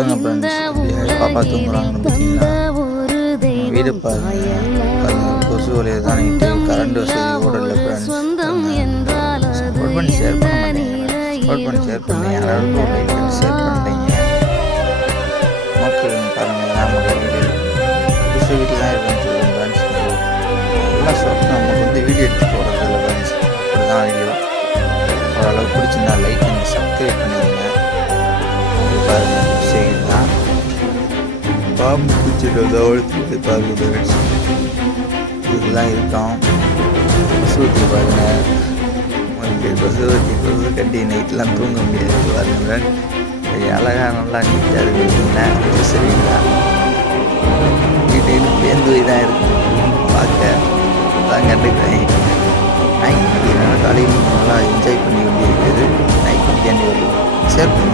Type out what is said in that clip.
பாருங்க ஃப்ரெண்ட்ஸ், பாப்பா தூங்குறாங்கன்னு பார்த்தீங்களா? வீடு பாருங்க, கொசு வலையை தானிட்டு கரண்ட் வசதி கூட இல்லை ஃப்ரெண்ட்ஸ். சப்போர்ட் பண்ணி ஷேர் பண்ண மாட்டேங்க, சப்போர்ட் பண்ணி ஷேர் பண்ணி யாராவது ஒரு லைக் பண்ணி ஷேர் பண்ணுறீங்க. மக்கள் பாருங்கள், நம்ம வீடு புதுசு வீட்டில் தான் இருக்குன்னு சொல்லுவோம் ஃப்ரெண்ட்ஸ். எல்லாம் சொல்லிட்டு நமக்கு வந்து வீடியோ எடுத்து போடுறது இல்லை ஃப்ரெண்ட்ஸ். அப்படி தான் வீடியோ ஓரளவுக்கு பிடிச்சிருந்தா லைக் பண்ணி சப்ஸ்கிரைப் பண்ணிடுங்க. பாருங்கள் செய்யுது தான் பாம்பு பூச்சிட்டு ஒழுத்து பாருங்க ஃப்ரெண்ட்ஸ். இதெல்லாம் இருக்கும். கொசுவத்தி பாருங்க, கொசு கட்டி நைட்லாம் தூங்க முடியாது பாருங்க ஃப்ரெண்ட்ஸ். அழகாக நல்லா நீட்டாக இருக்குங்களா? சரிங்களா? வீட்டு பேந்து தான் இருக்கும் பார்க்க தான் கண்டுக்கிறேன். நைட் பார்த்தீங்கன்னா காலையில் நல்லா என்ஜாய் பண்ணி வேண்டியிருக்குது. நைட் பிரியாணி வரும் ஷேர் பண்ணி